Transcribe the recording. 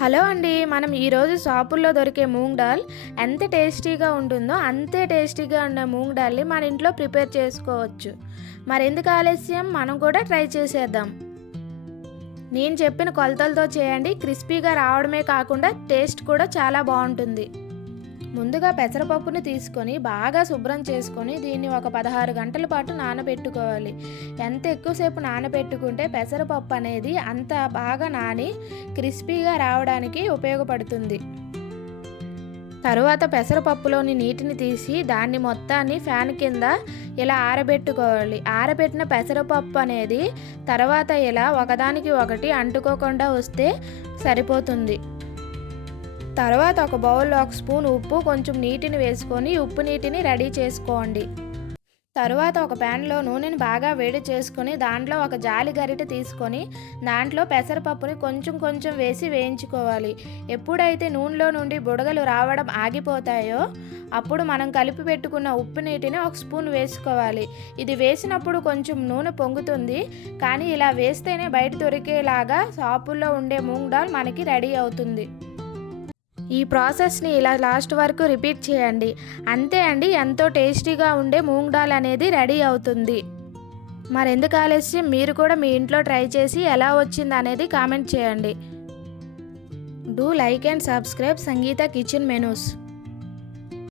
Hello అండి. మనం ఈరోజు షాపుల్లో దొరికే మూంగ్ దాల్ ఎంత టేస్టీగా ఉంటుందో అంతే టేస్టీగా ఉన్న మూంగ్ దాల్ని మన ఇంట్లో ప్రిపేర్ చేసుకోవచ్చు. మరెందుకు ఆలస్యం, మనం కూడా ట్రై చేసేద్దాం. నేను చెప్పిన కొలతలతో చేయండి. క్రిస్పీగా రావడమే కాకుండా టేస్ట్ కూడా చాలా బాగుంటుంది. ముందుగా పెసరపప్పుని తీసుకొని బాగా శుభ్రం చేసుకొని దీన్ని ఒక 16 గంటల పాటు నానబెట్టుకోవాలి. ఎంత ఎక్కువసేపు నానబెట్టుకుంటే పెసరపప్పు అనేది అంత బాగా నాని క్రిస్పీగా రావడానికి ఉపయోగపడుతుంది. తరువాత పెసరపప్పులోని నీటిని తీసి దాన్ని మొత్తాన్ని ఫ్యాన్ కింద ఇలా ఆరబెట్టుకోవాలి. ఆరబెట్టిన పెసరపప్పు అనేది తర్వాత ఇలా ఒకదానికి ఒకటి అంటుకోకుండా వస్తే సరిపోతుంది. తర్వాత ఒక బౌల్లో 1 స్పూన్ ఉప్పు, కొంచెం నీటిని వేసుకొని ఉప్పు నీటిని రెడీ చేసుకోండి. తరువాత ఒక ప్యాన్లో నూనెని బాగా వేడి చేసుకొని దాంట్లో ఒక జాలి గరిటె తీసుకొని దాంట్లో పెసరపప్పుని కొంచెం కొంచెం వేసి వేయించుకోవాలి. ఎప్పుడైతే నూనెలో నుండి బుడగలు రావడం ఆగిపోతాయో అప్పుడు మనం కలిపి పెట్టుకున్న ఉప్పు నీటిని 1 స్పూన్ వేసుకోవాలి. ఇది వేసినప్పుడు కొంచెం నూనె పొంగుతుంది, కానీ ఇలా వేస్తేనే బయట దొరికేలాగా షాపుల్లో ఉండే మూంగ్ దాల్ మనకి రెడీ అవుతుంది. ఈ ప్రాసెస్ని ఇలా లాస్ట్ వరకు రిపీట్ చేయండి. అంతే అండి, ఎంతో టేస్టీగా ఉండే మూంగ్ దాల్ అనేది రెడీ అవుతుంది. మరెందుకు ఆలస్యం, మీరు కూడా మీ ఇంట్లో ట్రై చేసి ఎలా వచ్చింది అనేది కామెంట్ చేయండి. Do like and subscribe Sangeetha kitchen menus.